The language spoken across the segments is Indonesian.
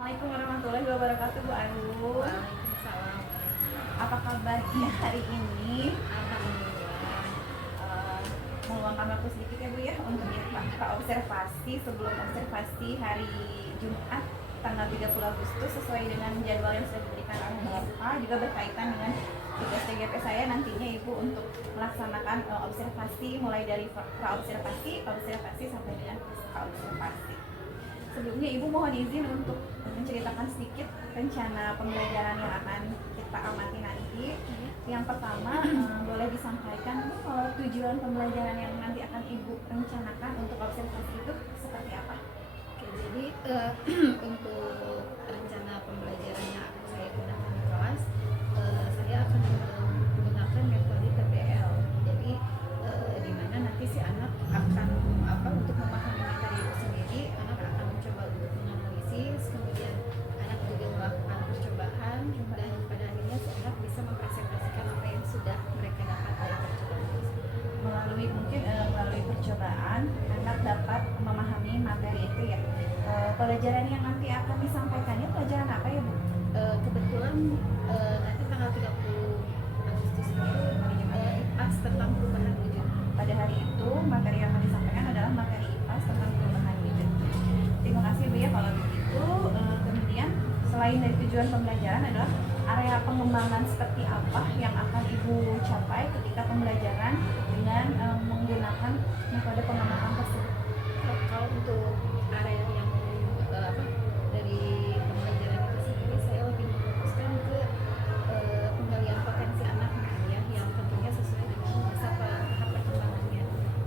Assalamualaikum warahmatullahi wabarakatuh, Bu Ayu. Waalaikumsalam. Apa kabarnya hari ini? Alhamdulillah. Eh, Meluangkan waktu sedikit ya Bu ya untuk kita observasi sebelum observasi hari Jumat tanggal 30 Agustus sesuai dengan jadwal yang sudah diberikan oleh Bapak, juga berkaitan dengan tugas TGP saya nantinya Ibu untuk melaksanakan observasi mulai dari pra-observasi, observasi sampai dengan observasi. Sebelumnya Ibu mohon izin untuk menceritakan sedikit rencana pembelajaran yang akan kita amati nanti. Yang pertama, boleh disampaikan tujuan pembelajaran yang nanti akan Ibu rencanakan untuk observasi itu seperti apa? Oke, jadi untuk rencana pembelajaran yang akan saya gunakan di kelas, saya akan menggunakan metode PBL. Jadi di mana nanti si anak akan untuk memahami materi itu sendiri, anak akan mencoba untuk menganalisis, kemudian anak juga melakukan percobaan, dan pada akhirnya si anak bisa mempresentasikan apa yang sudah mereka dapat dari percobaan tersebut. Melalui percobaan anak dapat memahami materi itu ya. Pelajaran yang nanti akan disampaikannya pelajaran apa ya Bu? Kebetulan nanti tanggal 30 Agustus ini IPAS tentang perubahan wujud. Pada hari itu materi yang akan disampaikan adalah materi IPAS tentang perubahan wujud. Terima kasih Bu ya kalau begitu. Kemudian selain dari tujuan pembelajaran adalah area pengembangan seperti apa yang akan Ibu capai ketika pembelajaran dengan menggunakan metode pengamatan tersebut. Kalau untuk area yang dari pembelajaran itu sendiri, saya lebih memfokuskan ke penggalian potensi anak mungkin ya, yang tentunya sesuai dengan masa tahap perkembangannya.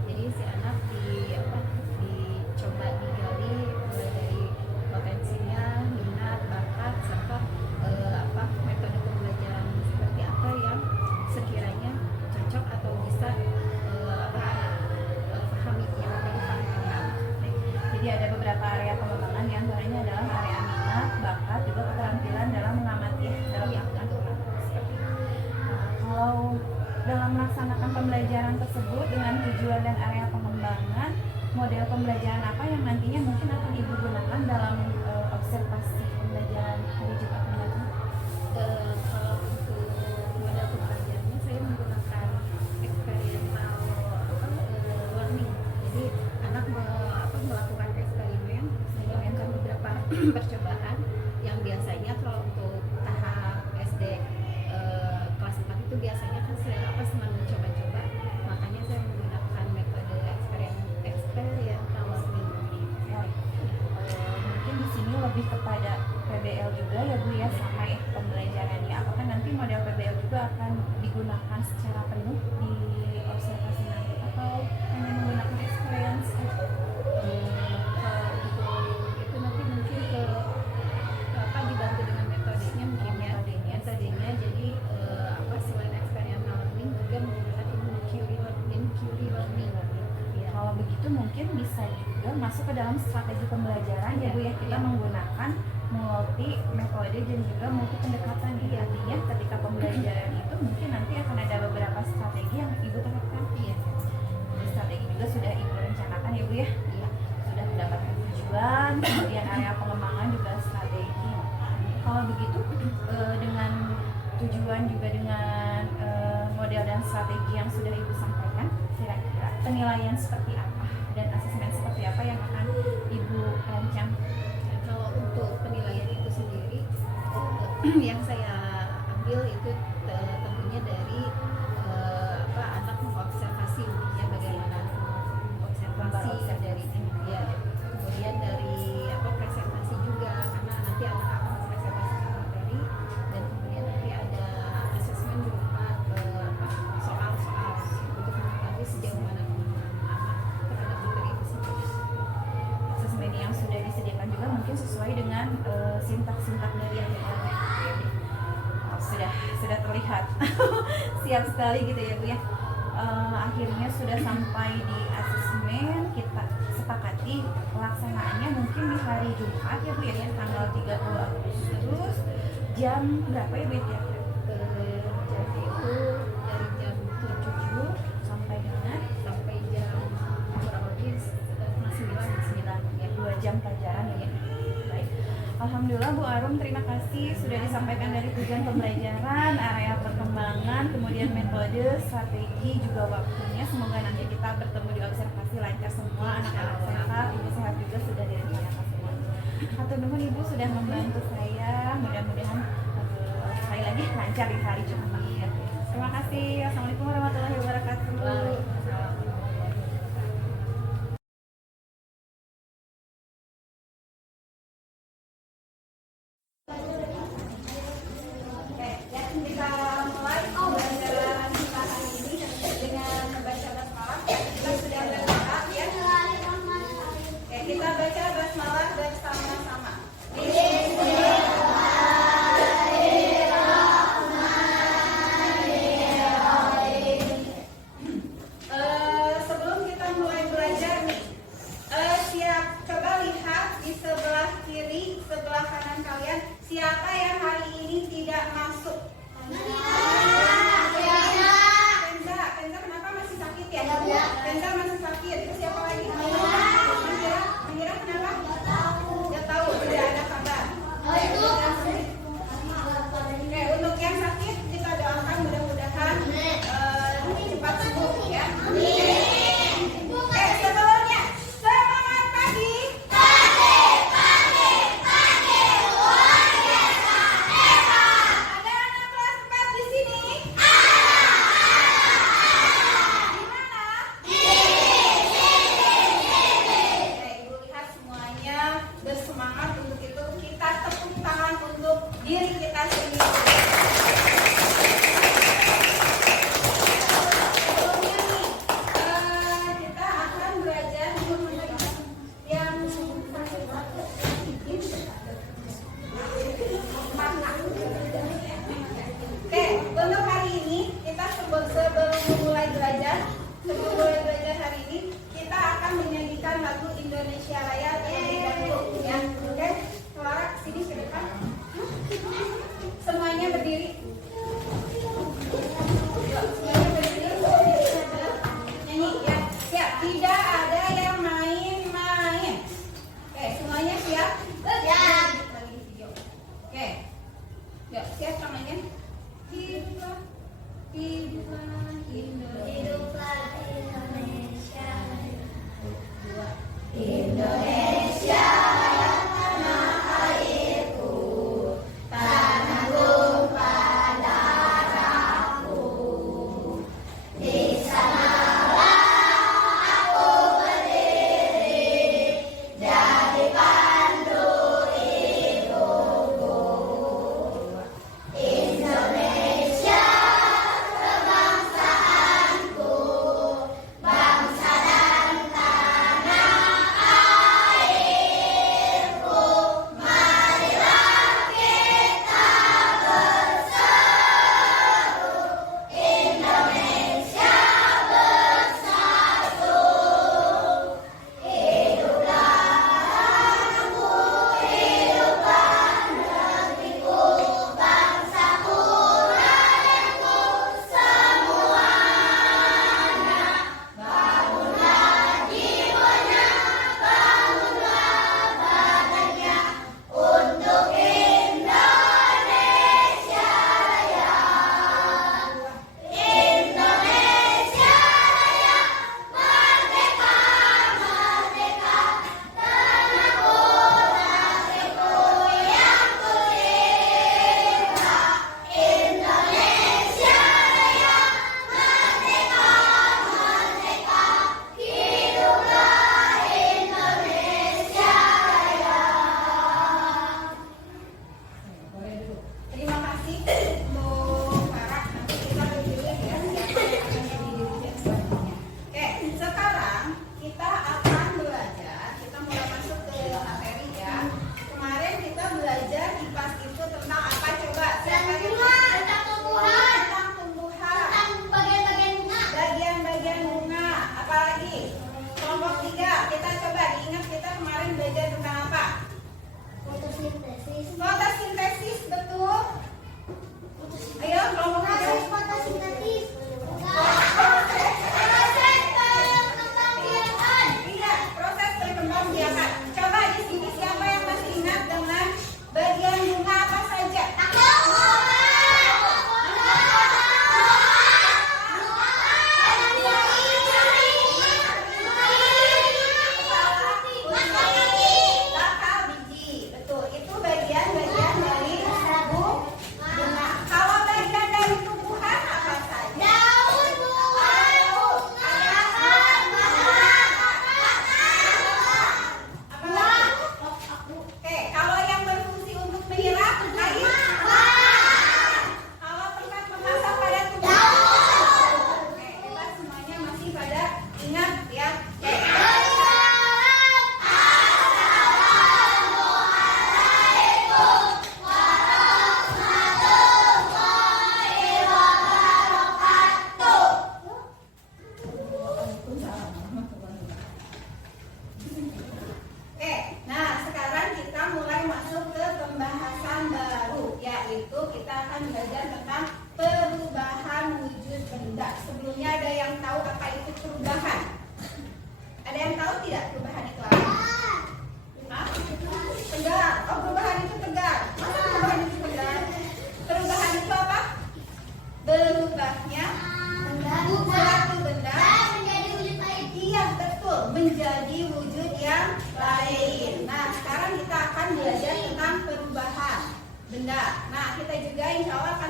Jadi si anak dicoba digali mulai dari potensinya, minat, bakat, serta metode pembelajaran seperti apa yang sekiranya cocok atau bisa pahami yang dipahami. Jadi ada beberapa area pengembangan yang antaranya adalah area minat, bakat, juga keterampilan dalam mengamati dalam melakukan pengamatan seperti itu. Kalau dalam melaksanakan pembelajaran tersebut dengan tujuan dan area pengembangan, model pembelajaran apa yang nantinya mungkin akan Ibu gunakan dalam observasi pembelajaran hari Jumat mendatang? Kalau untuk model pembelajarannya saya menggunakan experiential learning. Jadi anak melakukan eksperimen menggunakan beberapa percobaan yang biasanya kalau untuk tahap SD kelas 4 itu biasanya kan senang mencoba-coba, makanya saya menggunakan metode experiential learning. Mungkin di sini lebih kepada PBL juga ya Bu ya, sama ya pembelajarannya. Apakah nanti model PBL juga akan digunakan secara penuh di observasi nanti atau hanya menggunakan experience aja? Itu nanti mungkin ke dibantu dengan metodenya mungkin ya, metodenya jadi selain experiential learning juga menggunakan inquiry learning. Ya, kalau begitu mungkin bisa juga masuk ke dalam strategi pembelajaran ya Bu ya, kita menggunakan multi metode dan juga multi pendekatan ya. Artinya ketika pembelajaran itu mungkin nanti akan ada beberapa strategi yang Ibu terapkan. Iya. Jadi strategi juga sudah Ibu rencanakan ya Bu ya. Iya. Sudah mendapatkan tujuan, kemudian area pengembangan juga strategi. Kalau begitu dengan tujuan juga dengan model dan strategi yang sudah Ibu sampaikan, kira-kira penilaian seperti apa dan asesmen seperti apa yang akan Ibu rancang? Kalau untuk penilaian itu sendiri yang saya ambil itu tentunya dari anak mengobservasi ya, bagaimana observasi dari ya, kemudian dari presentasi juga, karena nanti anak akan mempresentasikan materi, dan kemudian nanti ada asesmen berupa soal-soal untuk mengetahui sejauh mana kemampuan anak terhadap materi itu sendiri. Asesmen yang sudah disediakan juga mungkin sesuai dengan sintak-sintak dari yang sudah terlihat siap sekali gitu ya Bu ya. Akhirnya sudah sampai di asesmen, kita sepakati pelaksanaannya mungkin di hari Jumat ya Bu ya, tanggal 30 Agustus jam berapa ya Bu ya? Jam itu dari jam 7 sampai jam kurang lebih 9 ya, 2 jam pelajaran ya. Baik. Alhamdulillah Bu Arum, terima kasih sudah disampaikan dari tujuan pembelajaran, area perkembangan, kemudian metode, strategi, juga waktunya. Semoga nanti kita bertemu di observasi lancar semua, anak-anak sehat, ibu sehat juga sudah direncanakan semua. Hatur nuhun Ibu sudah membantu saya, mudah-mudahan sekali lagi lancar di hari Jumat. Terima kasih. Assalamualaikum warahmatullahi wabarakatuh. Kita mulai pembelajaran kita hari ini dengan membaca basmalah. Kita sudah berdoa ya. Oke, kita baca basmalah bersama-sama. Sebelum kita mulai belajar nih, siap coba lihat di sebelah kiri, sebelah kanan kalian, siapa yang hari ini tidak masuk? Kenza kenapa masih sakit ya? Kenza masih sakit. Terus siapa lagi? Mengira kenapa? Gak tahu. Sudah ada kabar. Oke, untuk yang sakit kita doakan mudah-mudahan cepat sembuh ya. Sebelumnya semangat pagi. Ada anak kelas 4 di sini? Di mana? Ya, Ibu lihat semuanya bersemangat untuk itu. Kita tepuk tangan untuk diri kita sendiri. Sebelumnya nih, kita akan belajar yang Oke, untuk hari ini kita sebelum mulai belajar hari ini kita akan menyanyikan lagu Indonesia Raya terlebih dahulu ya. Oke, Clara sini ke depan.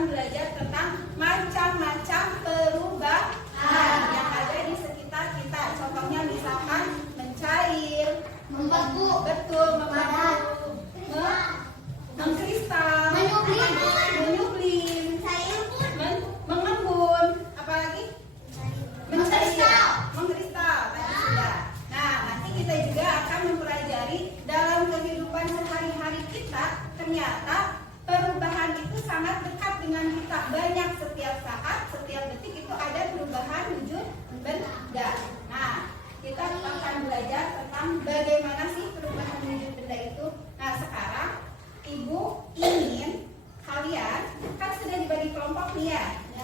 belajar tentang macam-macam perubahan yang ada di sekitar kita. Contohnya misalkan mencair, membeku, betul, membeku, mengkristal, menyublim, mengembun, apalagi mengkristal, tadi sudah. Nah, nanti kita juga akan mempelajari dalam kehidupan sehari-hari kita, ternyata perubahan itu sangat dekat dengan kita. Banyak, setiap saat, setiap detik itu ada perubahan wujud benda. Nah, kita akan belajar tentang bagaimana sih perubahan wujud benda itu. Nah, sekarang Ibu ingin kalian, kan sudah dibagi kelompok nih ya.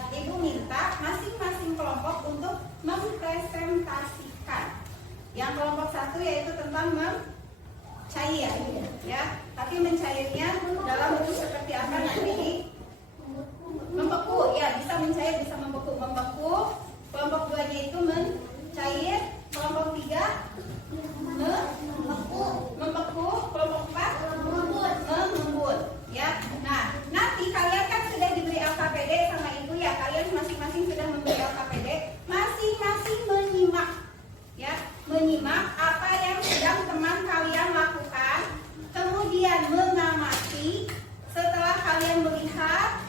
Ibu minta masing-masing kelompok untuk mempresentasikan. Yang kelompok 1 yaitu tentang mencair, ya. Tapi mencairnya dalam bentuk seperti apa nanti? Membeku, ya, bisa mencair, bisa membeku. Membeku. Kelompok 2-nya itu mencair. Kelompok 3 membeku. Kelompok 4 mengembun, ya. Nah, nanti kalian kan sudah diberi LKPD sama ibu ya. Kalian masing-masing sudah memberi LKPD. Masing-masing menyimak, ya, menyimak apa yang sedang teman kalian lakukan. Kemudian mengamati. Setelah kalian melihat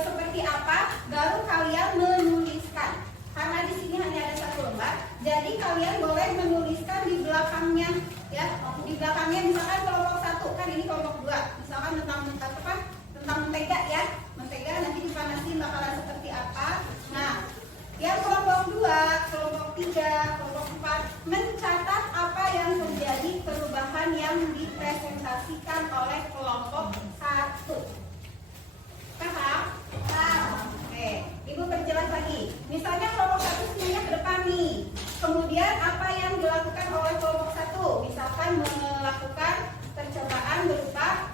seperti apa, baru kalian menuliskan. Karena di sini hanya ada 1 lembar, jadi kalian boleh menuliskan di belakangnya, ya. Di belakangnya misalkan kelompok 1, kan ini kelompok 2. Misalkan tentang mentega, ya. Mentega nanti dipanasin bakalan seperti apa. Nah, yang kelompok 2, kelompok 3, kelompok 4 mencatat apa yang terjadi, perubahan yang dipresentasikan oleh kelompok 1. Paham? Oke, Ibu perjelas lagi. Misalnya kelompok 1 semuanya ke depan nih. Kemudian apa yang dilakukan oleh kelompok 1? Misalkan melakukan percobaan berupa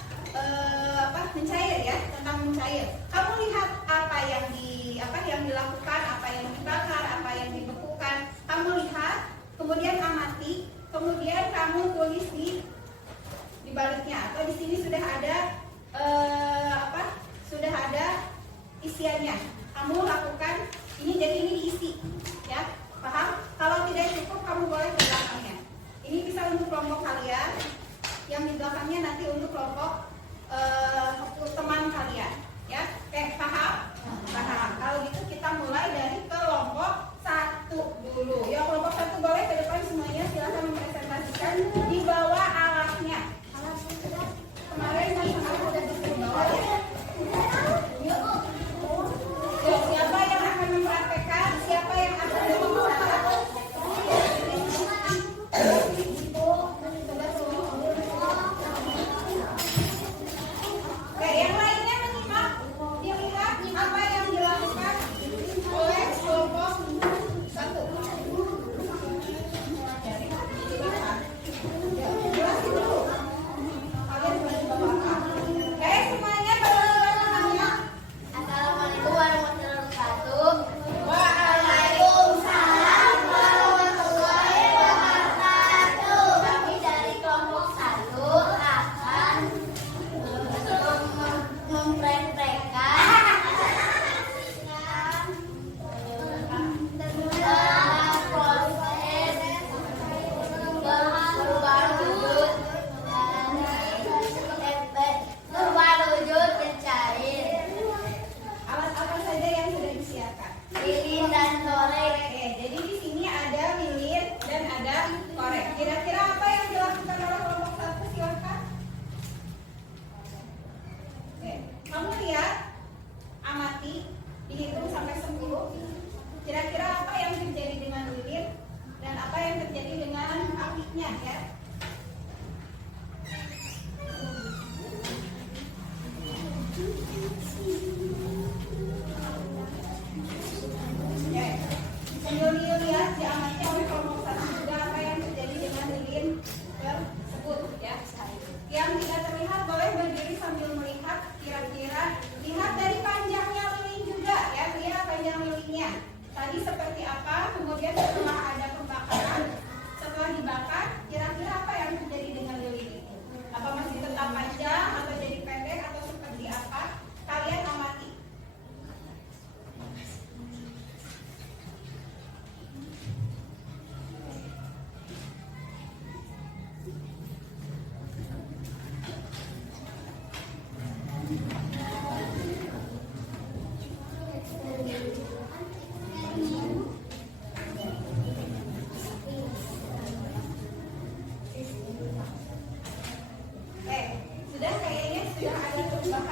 mencair, ya, tentang mencair. Kamu lihat apa yang dilakukan, apa yang dibakar, apa yang dibekukan. Kamu lihat, kemudian amati, kemudian kamu tulis di baliknya. Atau di sini sudah ada sudah ada isiannya. Kamu lakukan ini, jadi ini diisi, ya. Paham? Kalau tidak cukup kamu boleh ke belakangnya. Ini bisa untuk kelompok kalian, yang di belakangnya nanti untuk kelompok teman kalian, ya. Paham? Paham. Kalau gitu kita mulai dari kelompok 1 dulu. Ya, kelompok 1 boleh ke depan semuanya, silakan mempresentasikan di bawah alatnya. Kemarin sama-sama sudah dibawa, ya. Siapa yang akan mempraktekkan? Siapa yang akan melakukan? Oke, yang lainnya menyimak, dilihat apa yang dilakukan oleh kelompok 1. Jelasin dulu. Kalian boleh bawa apa? Semuanya tangannya. Assalamualaikum warahmatullahi wabarakatuh. Waalaikumsalam warahmatullahi wabarakatuh. Kami dari kelompok 1 akan mempraktekkan proses perubahan wujud mencair, Alat apa saja yang sudah disiapkan? lilin dan korek. Oke, jadi di sini ada lilin dan ada korek. Kira-kira apa yang dilakukan oleh kelompok 1? Silakan. Oke, kamu lihat, amati, dihitung sampai 10. Kira-kira apa yang terjadi dengan lilin dan apa yang terjadi dengan apinya, ya? Oke, sambil dilihat diamati oleh kelompok 1 juga apa yang terjadi dengan lilin tersebut, ya. Yang tidak terlihat boleh berdiri sambil melihat, kira-kira lihat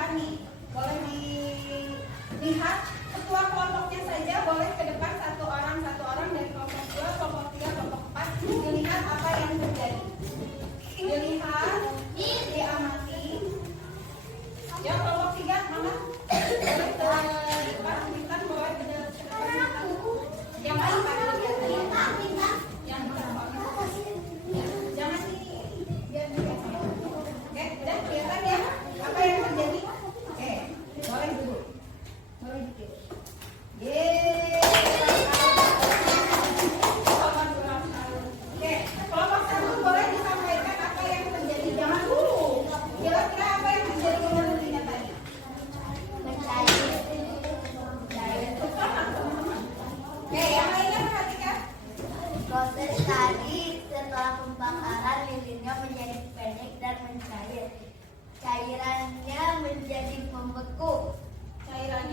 depan nih. Boleh dilihat ketua kelompoknya saja, boleh ke depan satu orang dari kelompok 2, kelompok 3, kelompok 4. Dilihat apa yang terjadi. Dilihat, diamati. Ya kelompok 3, Mama. Boleh ke depan, Bintang boleh ke depan. Yang paling yang jangan biar dilihat. Oke, udah kelihatan ya apa yang terjadi? Oke, boleh duduk. Boleh duduk. Yeay. Oke, kelompok 1 boleh disampaikan apa yang terjadi. Jangan dulu. Kira-kira apa yang terjadi dengan Lina tadi? Oke, yang lainnya perhatikan. Proses tadi setelah pembakaran lilinnya menjadi pendek dan mencair. Cairannya menjadi membeku. Cairan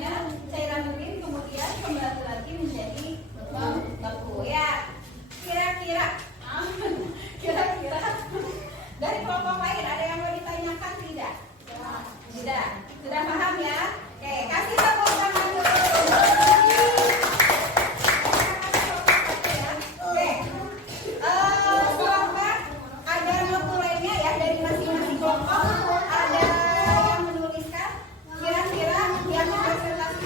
lilin kemudian kembali lagi menjadi beku ya. Kira-kira dari kelompok lain ada yang mau ditanyakan tidak? Tidak. Sudah paham ya? Oke, kasih tepuk tangan dulu. Oke. Kelompok ada notu lainnya ya dari masing-masing kelompok. Ada yang menuliskan kira-kira yang dipresentasikan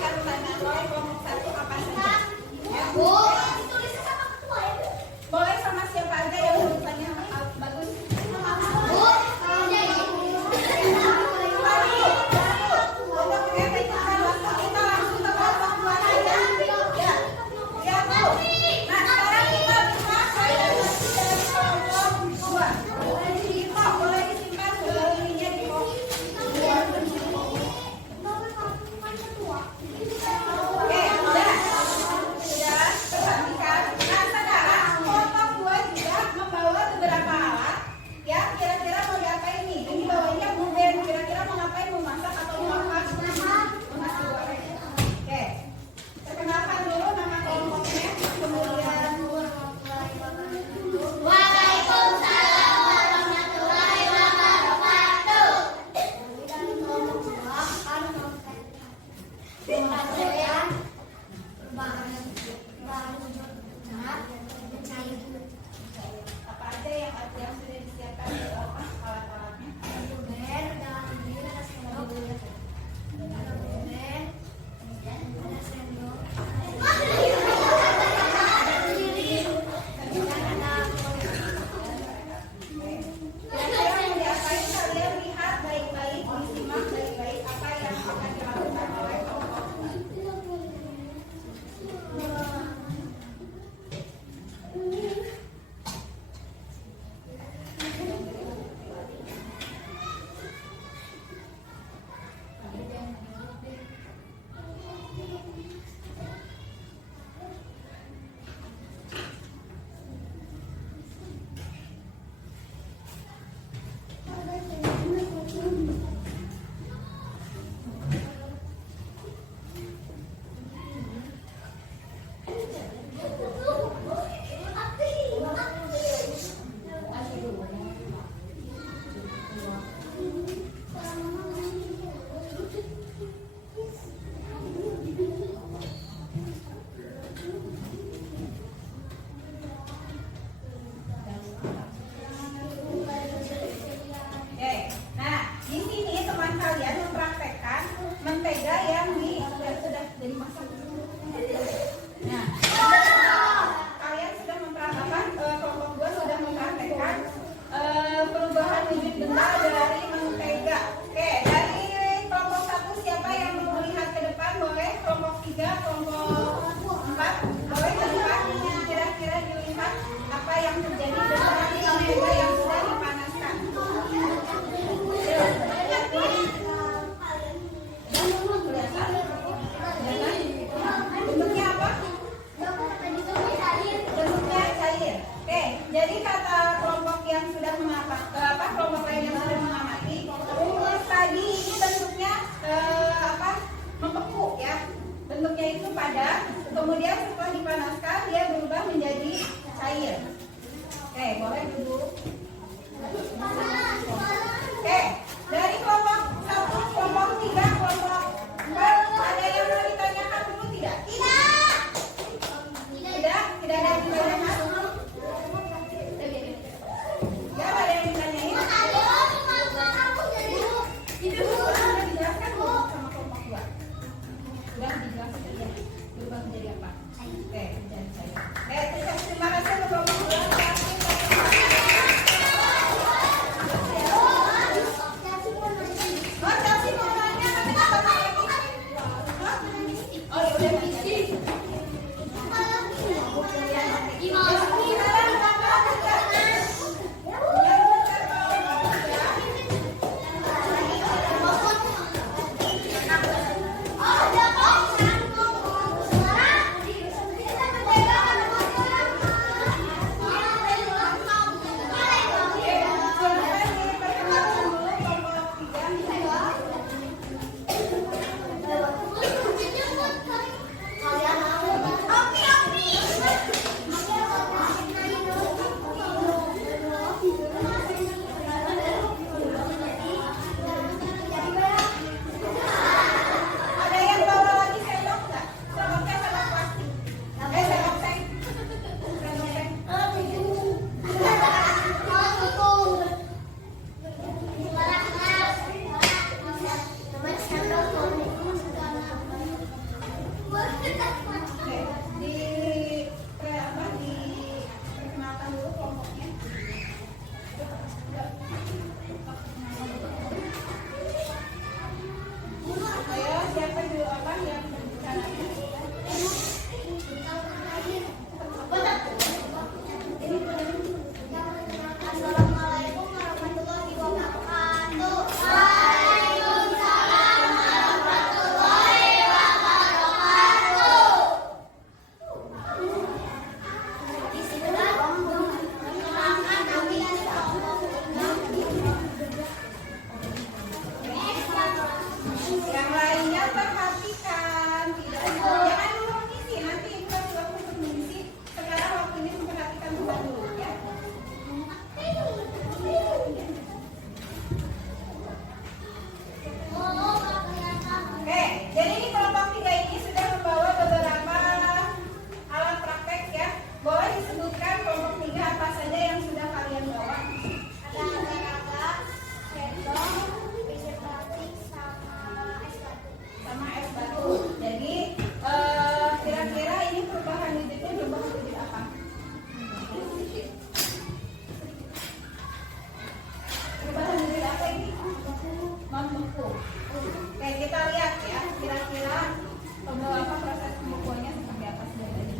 Oke, kita lihat ya, kira-kira proses pembukuannya seperti apa sih tadi.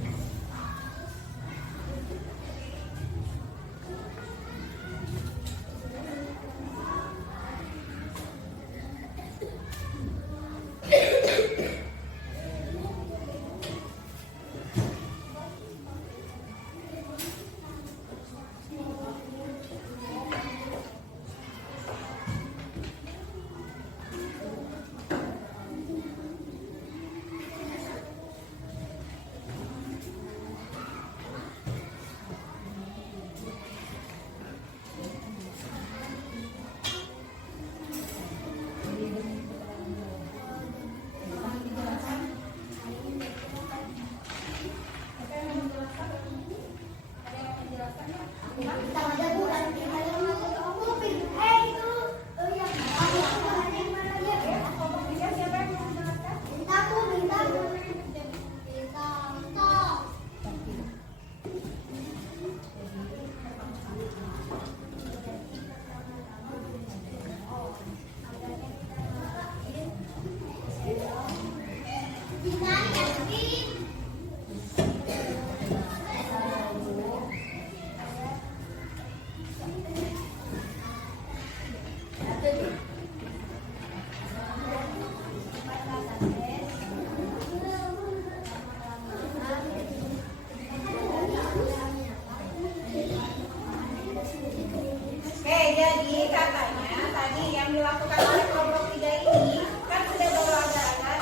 Oke, jadi katanya tadi yang dilakukan oleh kelompok 3 ini kan sudah bawa agak-agak.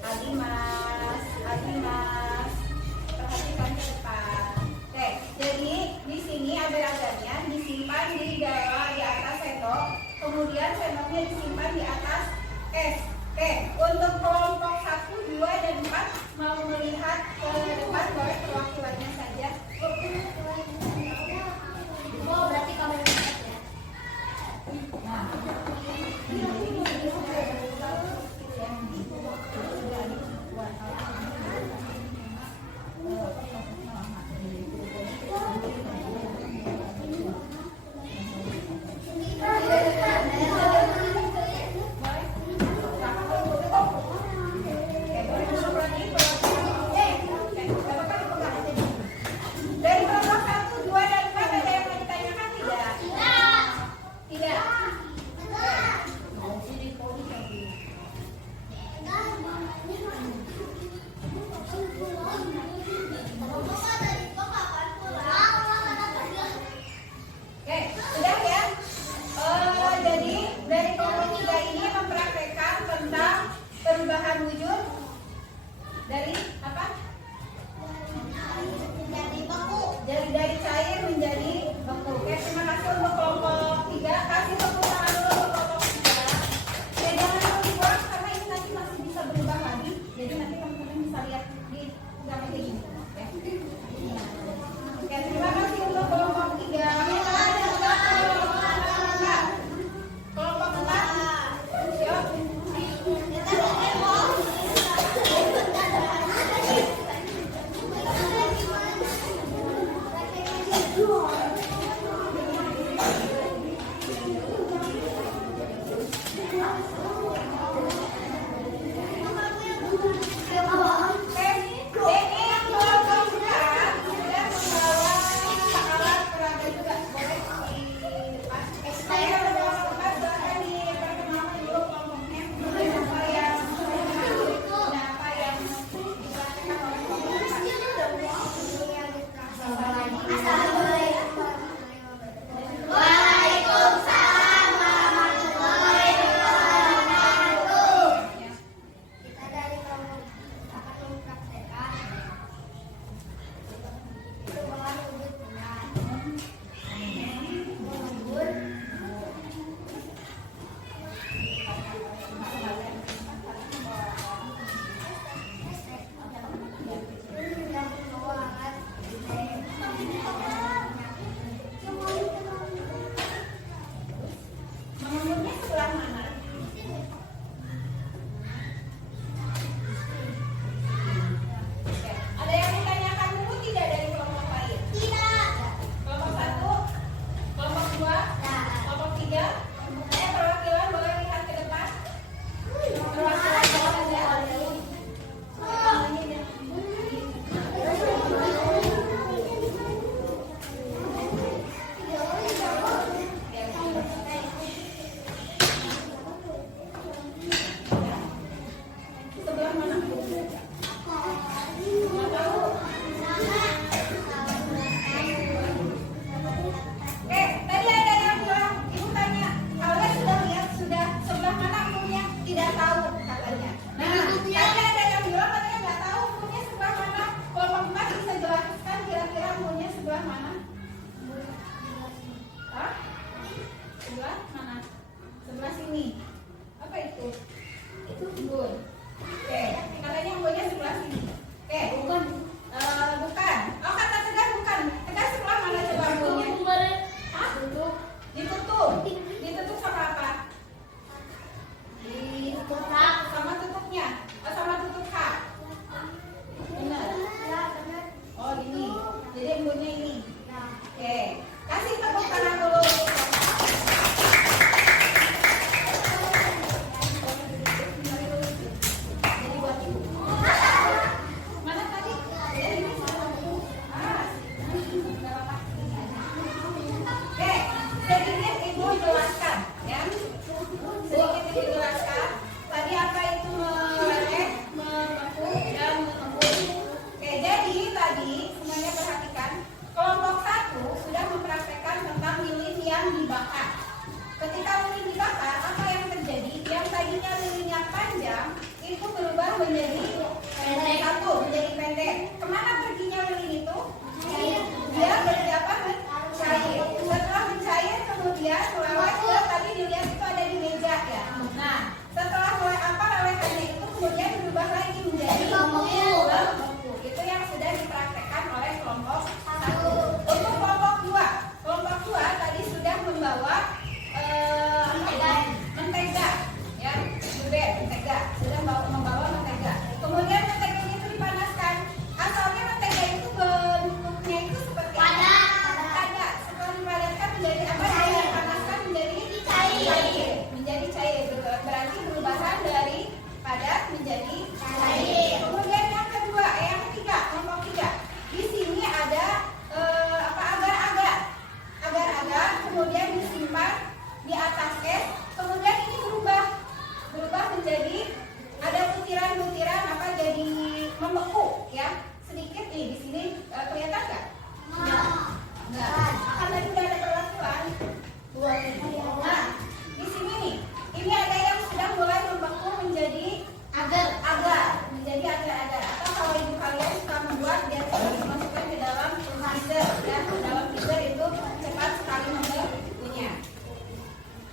Adimas, perhatikan ke depan. Oke, jadi di sini agar-agarnya disimpan di atas sendok, kemudian sendoknya disimpan di atas es. Oke, untuk kelompok embun. Oke, katanya embunnya sebelah sini. Oke, bukan. Bukan. Oh, kata tegas bukan. Tegas sebelah mana coba embunnya? Hah? Ditutup. Ditutup sama apa? Ditutup. Sama tutupnya. Sama tutup H. Benar. Oh, ini. Jadi embunnya ini. Oke. Kasih tepuk tangan dulu. Mana tadi? Oke, sedikit ibu jelaskan, ya. Sedikit ibu jelaskan. Tadi apa itu meleleh, mengepung, dan mengembun. Oke, jadi tadi semuanya perhatikan. Kelompok 1 sudah mempraktekkan tentang lilin yang dibakar. Ketika lilin dibakar, apa yang terjadi? Yang tadinya lilinnya panjang itu berubah menjadi pendek. Satu menjadi pendek. Kemana perginya lilin itu? Dia menjadi apa? Mencair. Setelah mencair kemudian meleleh ke tadi dilihat itu ada di meja ya. Nah, setelah lelehannya itu kemudian berubah lagi menjadi membeku. Itu yang sudah dipraktekkan oleh kelompok 1. Untuk kelompok 2, kelompok 2 tadi sudah membawa mentega, ya, bubur mentega, sudah membawa mentega. Kemudian menteganya itu dipanaskan. Asalnya mentega itu bentuknya itu seperti apa? Padat. Setelah dipadatkan menjadi apa? Dipanaskan menjadi cair. Menjadi cair. Berarti perubahan dari padat menjadi cair. Kemudian yang kedua, yang ketiga, kelompok 3. Di sini ada agar-agar, kemudian disimpan di atas es, kemudian ini berubah menjadi ada butiran-butiran jadi membeku, ya, sedikit nih di sini kelihatan nggak? Nggak. Karena sudah ada perlakuan. Nah, di sini nih, ini ada yang sudah mulai membeku menjadi agar, menjadi agar-agar. Atau kalau ibu kalian suka membuat, biasanya dimasukkan ke dalam freezer, ya, ke dalam freezer itu cepat sekali membekunya.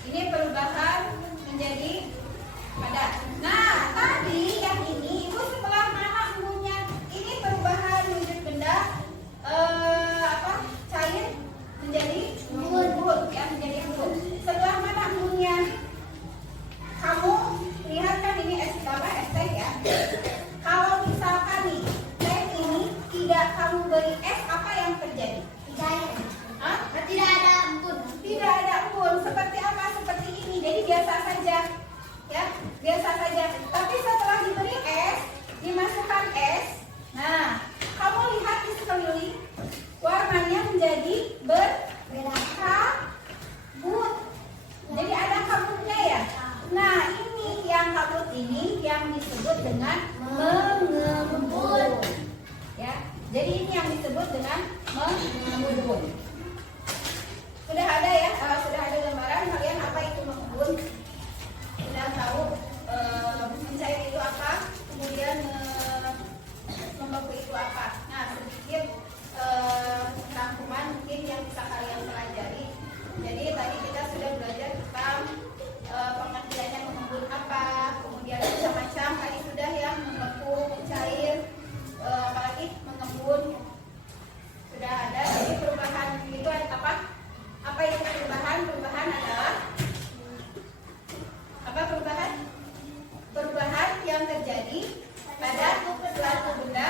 Ini perubahan menjadi padat. Nah, tadi yang ini ibu setelah mana embunnya? Ini perubahan wujud benda cair menjadi embun, ya, menjadi embun. Setelah mana embunnya? Kamu lihat kan ini es teh ya. Kalau misalkan nih teh ini tidak kamu beri es, apa yang terjadi? Tidak ada embun. Tidak ada embun. Seperti apa? Seperti ini. Jadi biasa saja, ya, biasa saja. Tapi setelah diberi es, dimasukkan es. Nah, kamu lihat di sekeliling, warnanya menjadi berkabut. Jadi ada kabutnya ya. Nah, ini yang kabut ini yang disebut dengan mengembun. Ya, jadi ini yang disebut dengan mengembun. Sudah ada ya, sudah ada gambaran kalian apa itu mengembun. Sudah tahu mencair itu apa, kemudian membeku itu apa. Nah, sedikit rangkuman mungkin yang bisa kalian pelajari. Jadi tadi kita sudah belajar tentang pengertiannya mengembun apa, kemudian macam-macam tadi sudah yang membeku, mencair, apalagi mengembun sudah ada. Jadi perubahan itu apa? Apa yang perubahan? Perubahan adalah apa perubahan? Perubahan yang terjadi pada suatu benda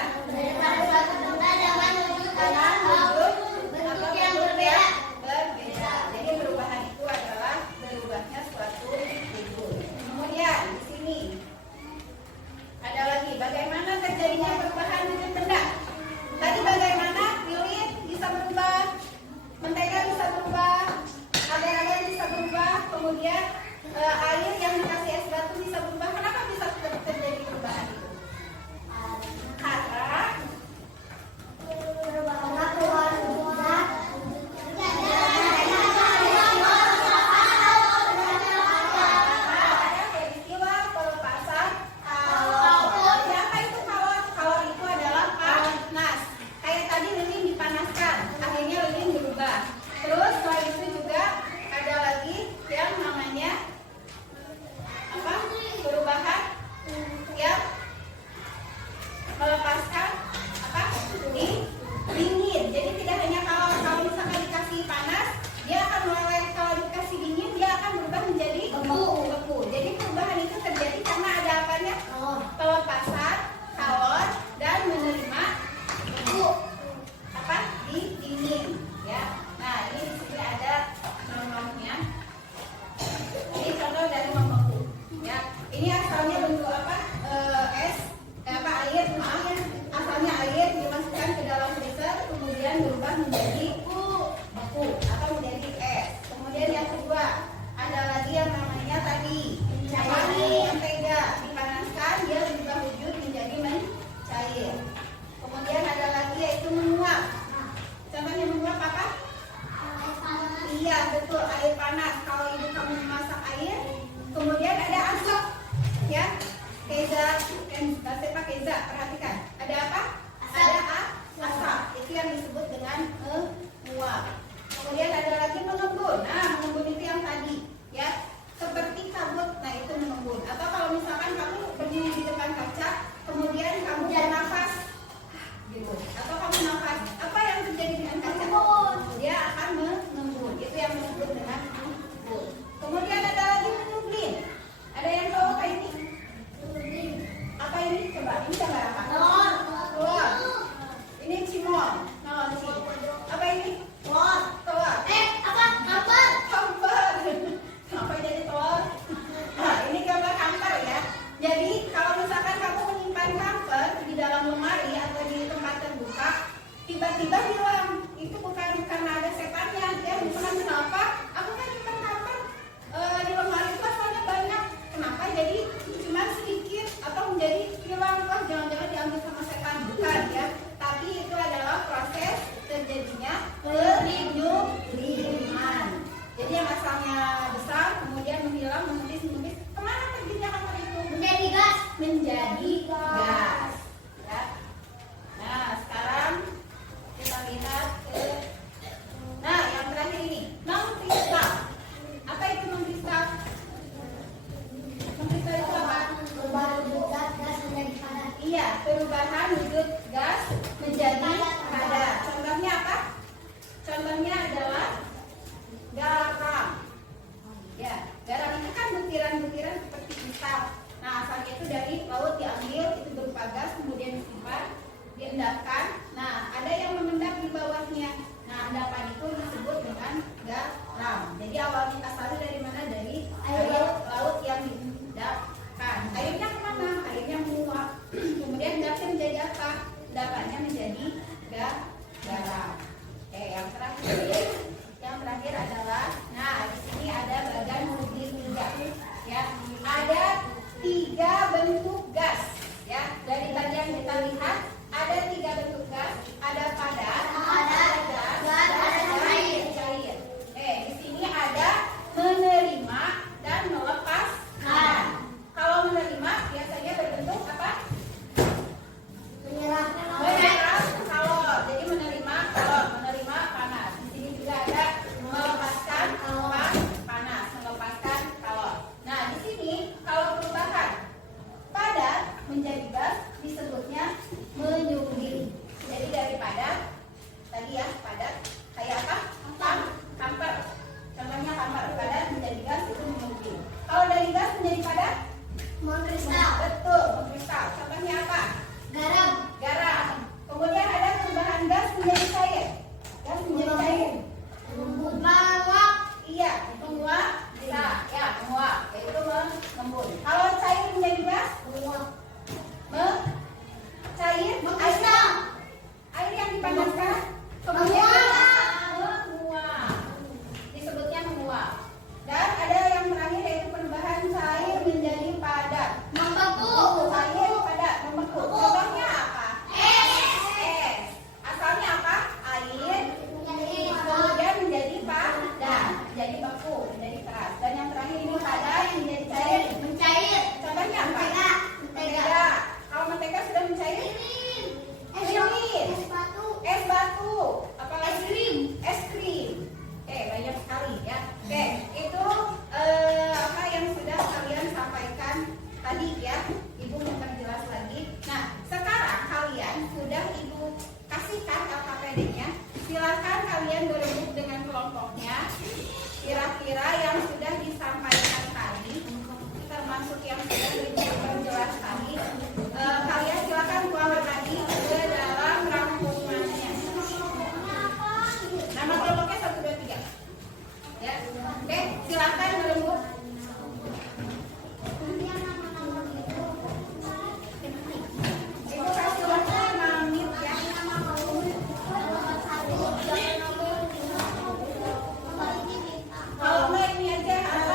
Yang saya pakai za, perhatikan. Ada apa? Ada asap. Itu yang disebut dengan menguap. Kemudian ada lagi mengembun. Nah, mengembun itu yang tadi, ya. Seperti kabut. Nah, itu mengembun. Atau kalau misalkan kamu berdiri di depan kaca, kemudian kamu bernafas, gitu. Atau kamu nafas, apa yang terjadi dengan kaca? Dia akan mengembun. Itu yang disebut dengan mengembun. Kemudian ada lagi menyublin. Ada yang tahu apa ini? Apa ini? Coba, ini gambar apa? Telur. Ini cimol. Nah, apa ini? Telur. Kamper. Kenapa jadi telur? Nah, ini gambar kamper ya. Jadi kalau misalkan kamu menyimpan kamper di dalam lemari atau di tempat terbuka, tiba-tiba hilang. Itu bukan karena ada setannya. Ya, bukan kenapa? Aku kan nyimpan kamper di lemari itu asalnya banyak. Kenapa jadi cuma sedikit atau menjadi hilang? Wah, jangan-jangan diambil sama setan. Bukan ya. Tapi itu adalah proses terjadinya penyubliman. Jadi yang asalnya besar kemudian menghilang, menipis. Kemana perginya kamper itu? Menjadi gas. Menjadi gas. Ya. Nah, sekarang kita lihat ke. Nah, yang terakhir ini non-kristal. Apa itu non-kristal? Non-kristal itu apa? Perubahan gas menjadi padat. Iya, perubahan wujud gas menjadi padat. Contohnya apa? Contohnya adalah garam. Ya, garam itu kan butiran-butiran seperti kristal. Nah, asalnya itu dari laut diambil, itu berupa gas, kemudian disimpan, diendapkan. Nah, ada yang mengendap di bawahnya. Nah, endapan itu disebut dengan garam. Jadi awalnya asalnya dari mana? Dari air laut yang diendapkan. Airnya kemana? Airnya menguap. Kemudian endapnya menjadi apa? Endapannya menjadi garam. Yang terakhir adalah, nah di sini ada bagan nuklir juga, ya. Ada 3 bentuk gas, ya. Dari tadi yang kita lihat ada 3 bentuk gas, ada padat, ada gas, ada cair. Di sini ada menerima dan melepaskan. Kalau menerima biasanya berbentuk apa? Menyerap kalor. Jadi menerima kalor, menerima panas. Di sini juga ada melepaskan panas, melepaskan kalor. Nah, di sini kalau perubahan padat menjadi gas disebutnya menyublin. Jadi dari padat tadi ya, padat kayak apa? Kamper. Contohnya kamper, padat menjadi gas itu menyublin. Kalau dari gas menjadi padat? Mengkristal. Betul, mengkristal. Contohnya apa? Garam. Kemudian ada perubahan gas menjadi cair. Gas menjadi cair. Menguap. Iya, menguap. Bisa, ya, menguap. Yaitu mengembun. Kalau cair menjadi gas? Menguap. Cair. Mengkristal. Air yang dipanaskan. Menguap. Disebutnya menguap. Dan ada yang terakhir yaitu perubahan cair menjadi padat. Membeku. Cair padat, membeku. Contohnya apa? Es. Asalnya apa? Air. Kemudian menjadi padat, menjadi beku, menjadi keras. Dan yang terakhir ini padat menjadi cair. Mencair. Contohnya apa? Mentega. Kalau mentega sudah mencair? Lilin. Es batu. Apalagi? Es krim. Banyak sekali ya. Itu apa yang sudah kalian sampaikan tadi ya. Ibu memperjelas lagi. Nah, sekarang kalian sudah Ibu kasihkan LKPD-nya. Silakan kalian berembuk dengan kelompoknya. Kira-kira yang sudah disampaikan tadi, termasuk yang sudah diperjelas tadi, kalian silakan tuang tadi ke dalam rangkumannya. Nama kelompoknya 1, 2, 3. Ya, oke, silakan berembuk. Ibu kasih waktu 5 menit ya. Kalau enggak ini aja apa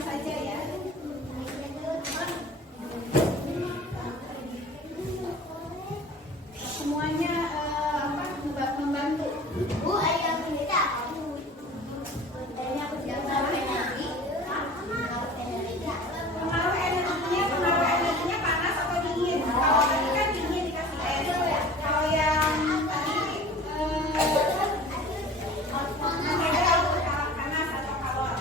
panas saja ya. Semuanya membantu. Bu, ada yang beda. Pengaruh energinya panas atau dingin? Kalau tadi kan dingin dikasih es. Kalau yang tadi beda panas atau kalor?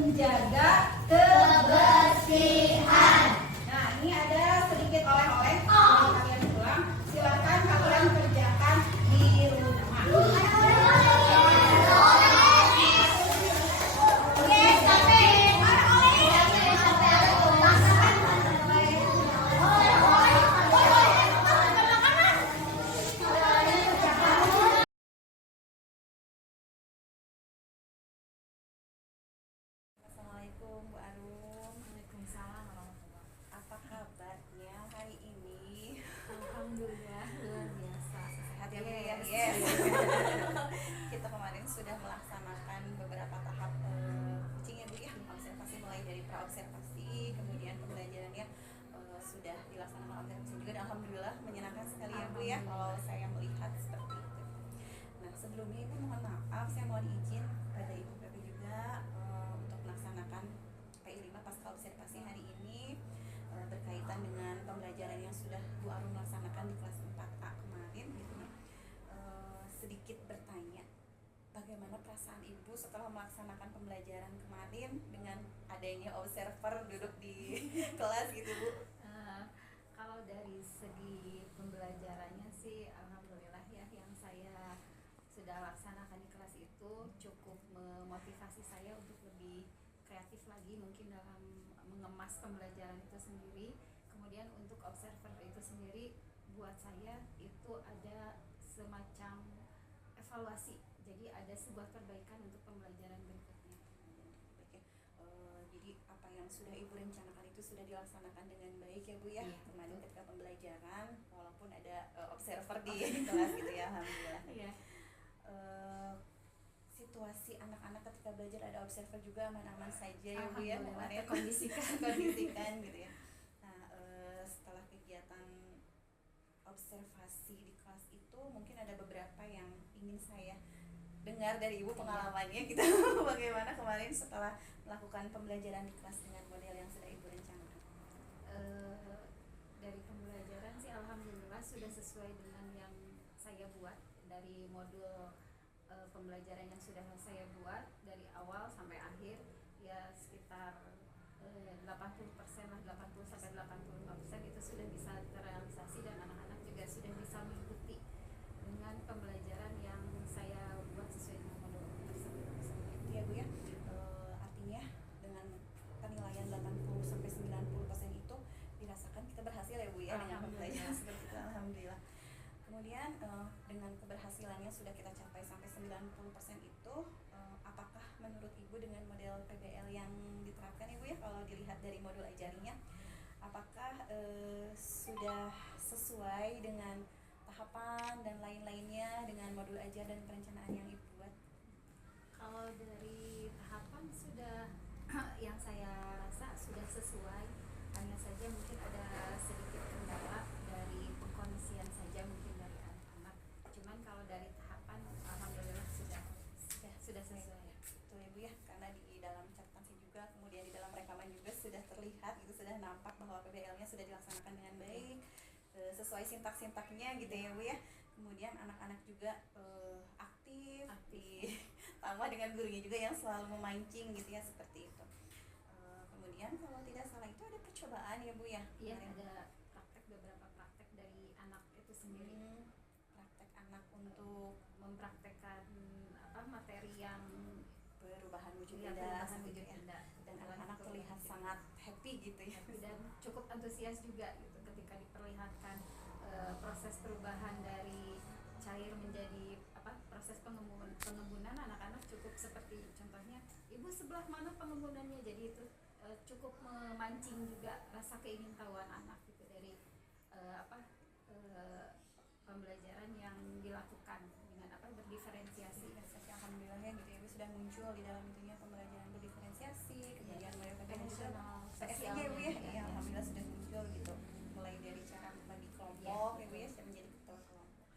menjaga kebersihan. Nah, ini ada sedikit oleh-oleh yang kalian pulang. Silakan kalian kerjakan di rumah. Assalamualaikum Bu Arum. Waalaikumsalam warahmatullahi. Apa kabarnya hari ini? Alhamdulillah luar biasa. Sehat ya Bu ya? Yes. Yes. Kita kemarin sudah melaksanakan beberapa tahap coaching ya Bu ya, observasi mulai dari praobservasi, kemudian pembelajarannya sudah dilaksanakan observasi juga dan alhamdulillah menyenangkan sekali ya Bu ya kalau saya melihat seperti itu. Nah sebelumnya Ibu mohon maaf, saya mohon izin pada Ibu PP juga untuk melaksanakan PI 5 pasca observasi hari ini berkaitan dengan pembelajaran yang sudah Bu Arum laksanakan di kelas 4A kemarin gitu ya. Sedikit bertanya, bagaimana perasaan Ibu setelah melaksanakan pembelajaran kemarin dengan adanya observer duduk di kelas gitu Bu? Kalau dari segi pembelajarannya sih alhamdulillah ya, yang saya sudah laksanakan di kelas itu cukup memotivasi saya untuk lebih kreatif lagi mungkin dalam mengemas pembelajaran itu sendiri. Kemudian untuk observer itu sendiri buat saya itu ada semacam evaluasi, jadi ada sebuah perbaikan untuk pembelajaran berikutnya. Baik ya. Jadi apa yang sudah Ibu rencanakan itu sudah dilaksanakan dengan baik ya Bu ya. Iya. Kemarin ketika pembelajaran walaupun ada observer di kelas gitu ya, alhamdulillah. Iya. Situasi anak-anak ketika belajar ada observer juga aman-aman saja ya Bu ya, kemarin terkondisikan. kondisikan gitu ya. Nah setelah kegiatan observasi di kelas itu mungkin ada beberapa yang ingin saya dengar dari Ibu pengalamannya gitu. Bagaimana kemarin setelah melakukan pembelajaran di kelas dengan model yang sudah Ibu rencanakan? Dari pembelajaran sih alhamdulillah sudah sesuai dengan yang saya buat dari modul pembelajaran yang sudah saya buat dari awal sampai akhir ya sekitar 80% lah, 80 sampai 85% itu sudah bisa terrealisasi dan anak-anak juga sudah bisa mengikuti dengan pembelajaran yang saya buat sesuai dengan modul tersebut. Itu ya Bu ya. Artinya dengan penilaian 80 sampai 90% itu dirasakan kita berhasil ya Bu ya dengan pembelajaran seperti itu, alhamdulillah. Kemudian dengan keberhasilannya sudah kita capai sampai 90% itu, apakah menurut Ibu dengan model PBL yang diterapkan Ibu ya, kalau dilihat dari modul ajarinya, apakah sudah sesuai dengan tahapan dan lain-lainnya dengan modul ajar dan perencanaan yang Ibu buat? Kalau dari tahapan sudah yang saya rasa sudah sesuai, hanya saja mungkin ada sedikit kendala dari pengkondisian saja mungkin dari anak-anak. Cuman kalau dari tahapan alhamdulillah sudah sesuai. Betul ya Bu ya, karena di dalam catatan saya juga, kemudian di dalam rekaman juga sudah terlihat, itu sudah nampak bahwa PBL-nya sudah dilaksanakan dengan baik, sesuai sintak-sintaknya gitu ya Bu ya. Kemudian anak-anak juga aktif, ditambah dengan gurunya juga yang selalu memancing gitu ya, seperti itu. Kemudian kalau tidak salah itu ada percobaan ya Bu ya? Iya, kemarin. ada beberapa praktek dari anak itu sendiri. Praktek anak untuk Mempraktekkan materi yang perubahan wujud ya, benda perubahan gitu wujud ya. benda. Dan anak-anak terlihat Perubahan sangat happy gitu ya. wujud benda. Dan cukup antusias juga gitu ketika diperlihatkan proses perubahan dari cair menjadi proses pengembunan anak-anak cukup seperti contohnya ibu sebelah mana pengembunannya, jadi itu cukup memancing juga rasa keingintahuan anak gitu dari pembelajaran yang dilakukan dengan berdiferensiasi. Alhamdulillahnya gitu ya, Ibu sudah muncul di dalam itunya pembelajaran berdiferensiasi, kemudian mulai emosional PSG ya Bu ya, iya alhamdulillah sudah muncul gitu, mulai dari cara membagi kelompok ya Bu ya, sudah menjadi ketua kelompok.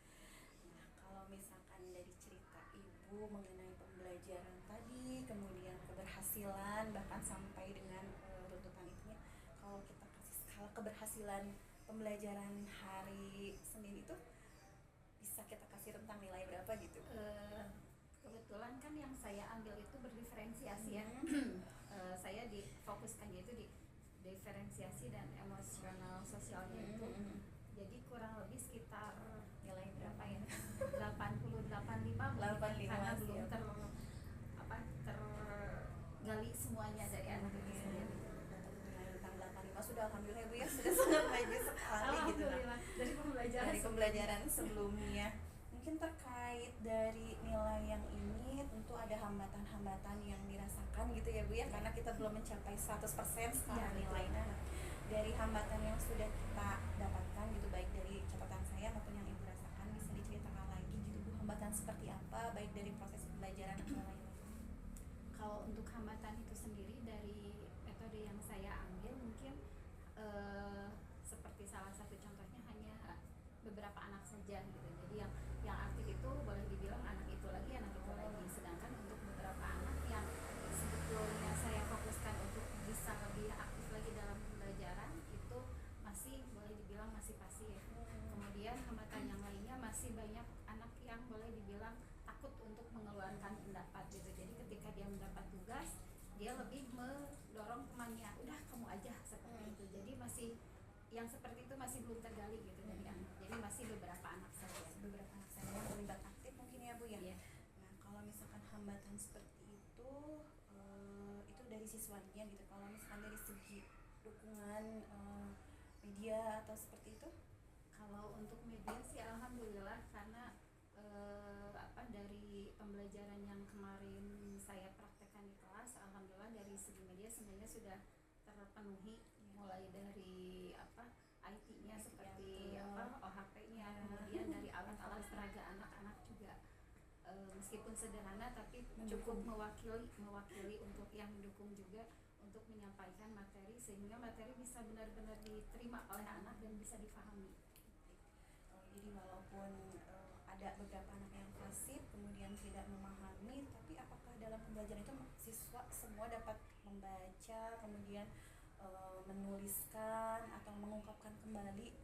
Nah kalau misalkan dari cerita Ibu mengenai pembelajaran tadi, kemudian keberhasilan bahkan sampai dengan runtutan itunya, kalau kita kasih skala keberhasilan pembelajaran hari Senin itu bisa kita kasih rentang nilai berapa gitu? Kebetulan kan yang saya ambil itu berdiferensiasi ya. diferensiasi dan emosional sosialnya itu. Jadi kurang lebih sekitar nilai berapa ya? 88,5 karena belum siap. tergali semuanya dari anak itu sendiri. Tentang 85 sudah alhamdulillah Bu ya, sudah sangat maju sekali gitu nah. Alhamdulillah dari Pembelajaran sebelumnya. Mungkin terkait dari nilai yang ini tentu ada hambatan-hambatan yang dirasakan gitu ya Bu ya, karena kita belum mencapai 100% sekarang Ya, nilainya. Nah, dari hambatan yang sudah kita dapatkan gitu, baik dari catatan saya maupun yang Ibu rasakan, bisa diceritakan lagi gitu Bu, hambatan seperti apa baik dari proses pembelajaran atau lain-lain. Kalau untuk hambatan itu sendiri dari metode yang saya ambil mungkin seperti salah satu contohnya hanya beberapa anak saja gitu. Jadi yang aktif itu boleh dibilang anak itu lagi. Sedangkan untuk beberapa anak yang sebetulnya saya fokuskan untuk bisa lebih aktif lagi dalam pembelajaran itu masih boleh dibilang masih pasif. Kemudian hambatan yang lainnya masih banyak anak yang boleh dibilang takut untuk mengeluarkan pendapat gitu. Jadi ketika dia mendapat tugas, dia lebih mendorong temannya, udah kamu aja seperti itu. Jadi masih yang seperti itu masih belum tergali gitu dari anak. Jadi masih beberapa anak saja. Beberapa anak saya yang terlibat aktif mungkin ya Bu ya. Iya. Nah, kalau misalkan hambatan seperti itu dari siswanya gitu. Kalau misalkan dari segi dukungan media atau seperti itu? Kalau untuk media sih alhamdulillah, karena dari pembelajaran yang kemarin saya praktekkan di kelas, alhamdulillah dari segi media sebenarnya sudah terpenuhi, mulai dari IT-nya seperti OHP-nya, kemudian dari alat-alat peraga anak-anak juga meskipun sederhana tapi cukup mewakili untuk yang mendukung juga untuk menyampaikan materi sehingga materi bisa benar-benar diterima oleh anak dan bisa difahami. Jadi walaupun ada beberapa anak yang pasif kemudian tidak memahami, tapi apakah dalam pembelajaran itu siswa semua dapat membaca kemudian menuliskan atau mengungkapkan kembali